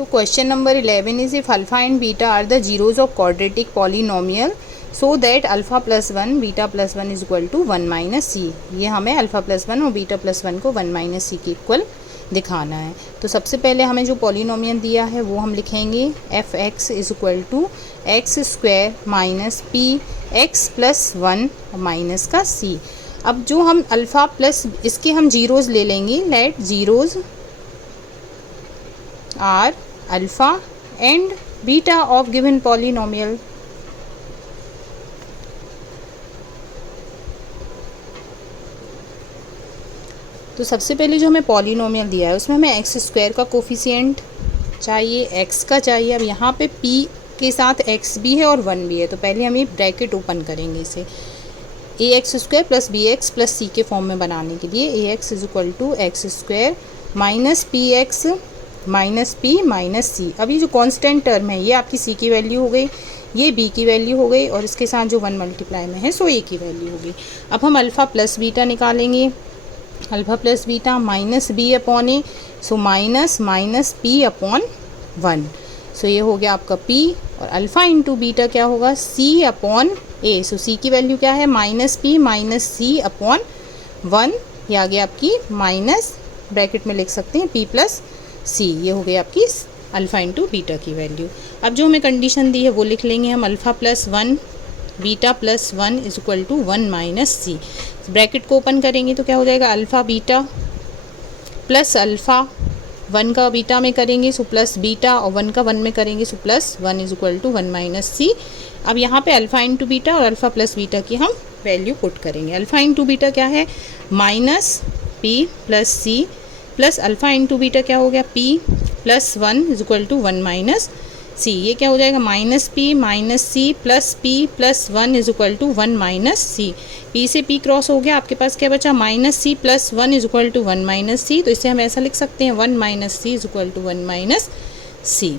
So question number 11 is if alpha and beta are the zeros of quadratic polynomial so that alpha plus 1 beta plus 1 is equal to 1 minus c. ये हमें alpha plus 1 और beta plus 1 को 1 minus सी के equal दिखाना है। तो सबसे पहले हमें जो पॉलिनोमियल दिया है वो हम लिखेंगे F X is equal to x square minus P X plus 1 minus का सी। अब जो हम अल्फ़ा प्लस इसके हम जीरोज़ ले लेंगे, let zeros are alpha and beta of given polynomial. तो सबसे पहले जो हमें पॉलिनोमियल दिया है उसमें हमें एक्स स्क्वायर का कोफिशिएंट चाहिए, एक्स का चाहिए। अब यहाँ पे p के साथ x भी है और 1 भी है, तो पहले हम ये ब्रैकेट ओपन करेंगे इसे a x square plus b x plus c के फॉर्म में बनाने के लिए। A x is equal to x square minus P x minus p minus c. अब ये जो कांस्टेंट टर्म है ये आपकी सी की वैल्यू हो गई, ये बी की वैल्यू हो गई और इसके साथ जो 1 मल्टीप्लाई में है सो ए की वैल्यू हो गई। अब हम अल्फ़ा प्लस बीटा निकालेंगे, alpha plus beta minus b upon a, so minus minus p upon 1। So ये हो गया आपका p और अल्फ़ा इंटू बीटा क्या होगा c upon a. So c की वैल्यू क्या है माइनस पी माइनस सी अपॉन 1। ये आ गया आपकी माइनस ब्रैकेट में लिख सकते हैं p प्लस सी। ये हो गई आपकी अल्फ़ा इंटू बीटा की वैल्यू। अब जो हमें कंडीशन दी है वो लिख लेंगे हम, alpha plus 1 beta plus 1 is equal to 1 minus C. Bracket को ओपन करेंगे तो क्या हो जाएगा अल्फ़ा बीटा प्लस अल्फ़ा 1 का बीटा में करेंगे सो प्लस बीटा और 1 का 1 में करेंगे so plus 1 is equal to 1 minus c. अब यहाँ पे अल्फ़ा इंटू बीटा और अल्फ़ा प्लस बीटा की हम वैल्यू पुट करेंगे। अल्फ़ा इंटू बीटा क्या है minus p plus c plus alpha into beta क्या हो गया p plus 1 is equal to 1 minus c. ये क्या हो जाएगा minus p minus c plus p plus 1 is equal to 1 minus C. p से p क्रॉस हो गया, आपके पास क्या बचा minus c plus 1 is equal to 1 minus c. तो इसे हम ऐसा लिख सकते हैं 1 minus c is equal to 1 minus C.